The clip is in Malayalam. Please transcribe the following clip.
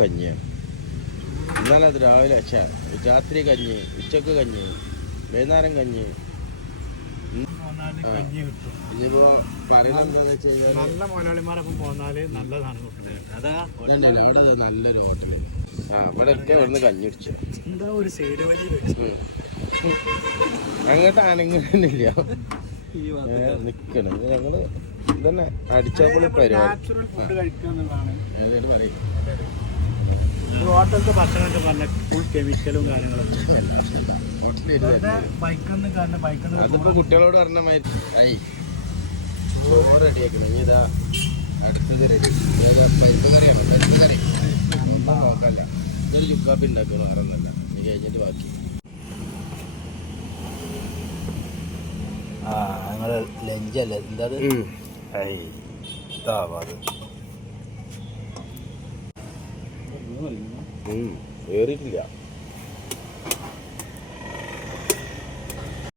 കഞ്ഞിയാണ് ഇന്നലെ അത് രാവിലെ രാത്രി കഞ്ഞി, ഉച്ചക്ക് കഞ്ഞി, വൈകുന്നേരം കഞ്ഞി. ഇനിയിപ്പോ പറയുന്നത് എന്താണെന്ന് വെച്ച് കഴിഞ്ഞാൽ നല്ല മുതലാളിമാരൊപ്പം പോന്നാല് നല്ല സാധനം കിട്ടുന്നുണ്ട്. ഇവിടെ നല്ലൊരു ഹോട്ടല്. ഇവിടെ ഒക്കെ ഇവിടുന്ന് കഞ്ഞി കുടിച്ചു. എന്താ ഒരു സൈഡ് വഴി അങ്ങോട്ട് അനങ്ങില്ല നിക്കണം. ഞങ്ങള് ഇതന്നെ അടിച്ചപ്പോൾ നാച്ചുറൽ ഫുഡ് കഴിക്കാന്നുള്ളതാണ് പറയും. ഹോട്ടലത്തെ ഭക്ഷണമൊക്കെ പറഞ്ഞ ഫുൾ കെമിക്കലും കാര്യങ്ങളൊക്കെ. അതിപ്പോ കുട്ടികളോട് പറഞ്ഞ മാതിരി റെഡിയാക്കണം. ഇനി ഇതാ അടുത്തത് റെഡി. പരിപ്പ് കറിയാണ്. പരിപ്പ് കറി നോക്കല്ല. ഇതൊരു ചുക്കാപ്പി ഉണ്ടാക്കണം. വേറൊന്നല്ല. ഇനി കഴിഞ്ഞിട്ട് ബാക്കി. ഞങ്ങള് ലഞ്ചല്ലേ എന്താ ഏറിയിട്ടില്ല.